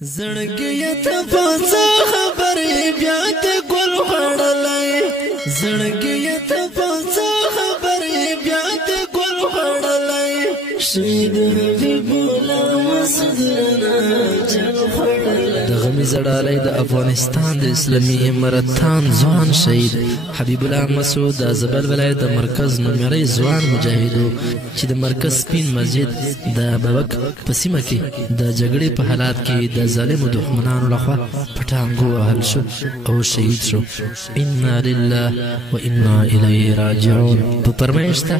زړګي ته پڅه خبرې بیا ته ګل خړلای زړګي ته پڅه خبرې بیا ته ګل خړلای شهید حبیب الله مسدنا جل خړلای د غمی زړالای د افغانستان د اسلامي امارتان ځوان شهید حبیب الله مسعود د زبل ولایت د مرکز نومړی ځوان مجاهدو چې د مرکز سپین مسجد د بوک په سیمه کې د جګړې په حالات کې د ظالمو دښمنانو لخوا پټانګو وهل شو او شهید شو. انا لله و انا الیه راجعون. په فرمایشته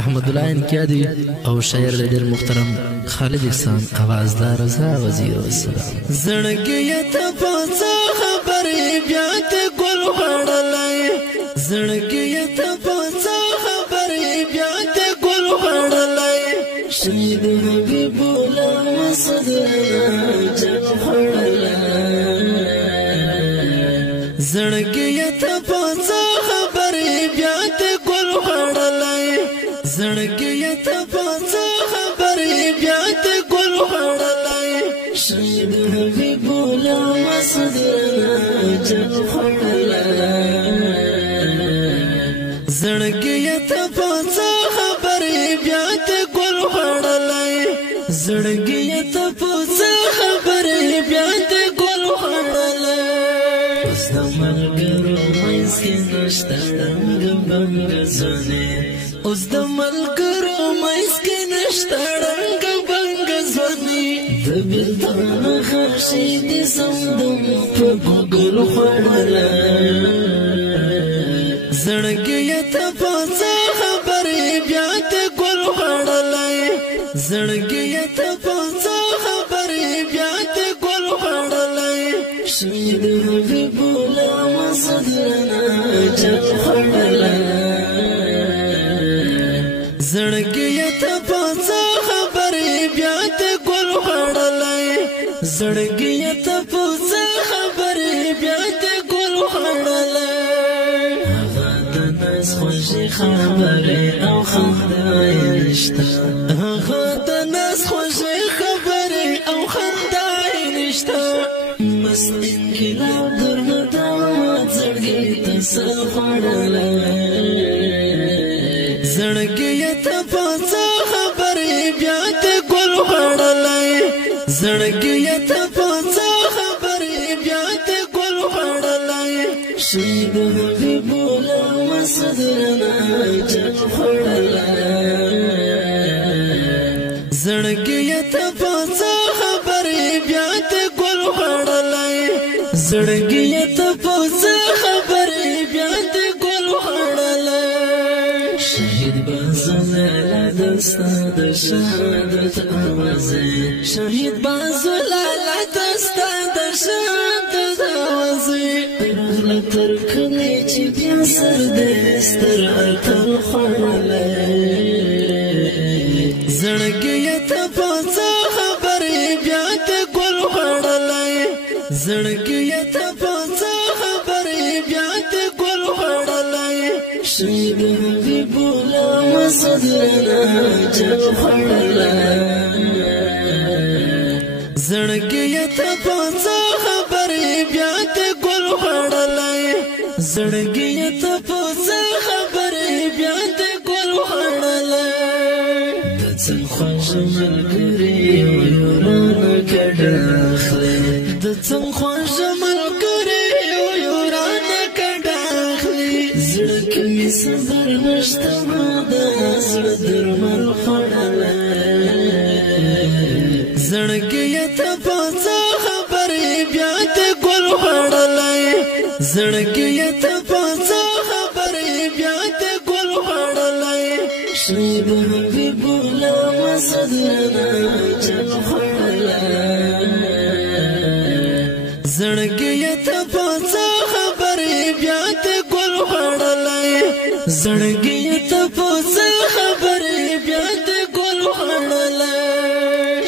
احمد الله انقیادي او شاعر ډېر محترم خالد احسان اوازدار رضا وزیر والسلام. زړګي ته پڅه خبرې بیا ته ګل خړلای زړګي ته پڅه خبرې بیا ته ګل خړلای شهید حبیب الله مسدنا جل خړلای زړګي ته پڅه خبرې بیا ته ګل خړلای زړګي ته پڅه خبرې بیا ته ګل خړلای شهید حبیب الله مسدنا جل خړلای زړګي ته پڅه خبرې بیا ته ګل خړلای زړګي ته پڅه خبرې بیا ته ګل خړلای اوس د ملګرو منځ کې نشته رنګ بنګ ځواني اوس د ملګرو منځ کې نشته رنګ بنګ ځواني د بېلتون خرشي دې سمدم په ګل خړلای زړګي ته پڅه خبرې بیا ته ګل خړلای زړګي ته پڅه خبرې بیا ته ګل خړلای شهید حبیب الله مسدنا جل خړلای زړګي ته پڅه خبرې بیا ته ګل خړلای زړګي ته پڅه خبرې بیا ته ګل خړلای خوشی خبره او خندای نشته هغه د ناس خوشی خبره او خندای نشته مست انقلاب درنه دامات زړګي ته سر خړلای زړګي ته پڅه خبرې بیا ته ګل خړلای زړګي ته پڅه خبرې بیا ته ګل خړلای شهید حبیب الله مسدنا جل خړلای زړګي ته پڅه خبرې بیا ته ګل خړلای زړګي ته پڅه خبرې بیا ته ګل خړلای شهید بازلاله دستا د شهادت اوازه شهید بازلاله دستا د شهادت اوازه تر کله چې بیا سر دې ستر اتل خړلای زړګي ته پڅه خبرې بیا ته ګل خړلای زړګي ته پڅه خبرې بیا ته ګل خړلای شهید حبیب الله مسدنا جل خړلای زړګي ته پڅه خبرې بیا ته ګل خړلای زړګي ته پڅه خبرې بیا ته ګل خړلای د څنګ خوږ ملګری یو رانه کډاخلې د څنګ خوږ ملګری یو رانه کډاخلې زړه کې مې صبر نشته د زړه درمل خړلای زړګي ته پڅه خبرې بیا ته ګل خړلای زړګي ته پڅه خبرې بیا ته ګل خړلای شهید حبیب الله مسدنا جل خړلای زړګي ته پڅه خبرې بیا ته ګل خړلای زړګي ته پڅه خبرې بیا ته ګل خړلای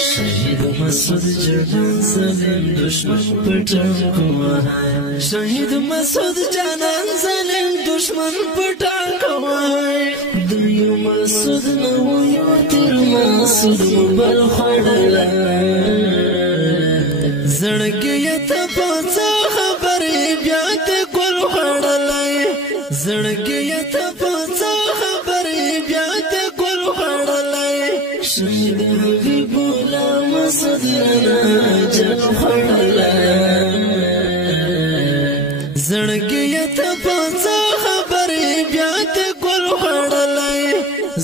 شهید مسعود جانان ظالم دشمن پټانګو وای شهید مسعود جانان ظالم دشمن پټانګو وای د یو مسعود نو یو تر مسعود بل خړلای حبیب الله مسعود رانا جل خړلا زړګي ته پڅه خبرې بیا ته ګل خړلای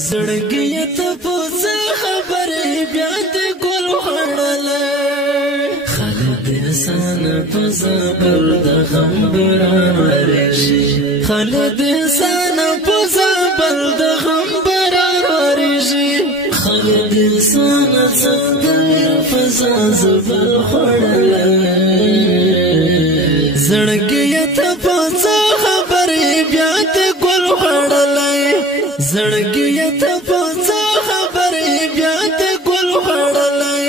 زړګي ته پڅه خبرې بیا ته ګل خړلای خالد حسن پزبر د غمبران ورشي خالد حسن پزبر د غمبران ورشي خالد حسن څنګه فزا زبر خړلای زړګي ته پڅه خبرې بیا ته ګل خړلای زړګي ته پڅه خبرې بیا ته ګل خړلای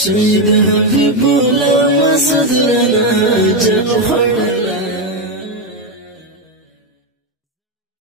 شهید حبیب الله مسعود رانا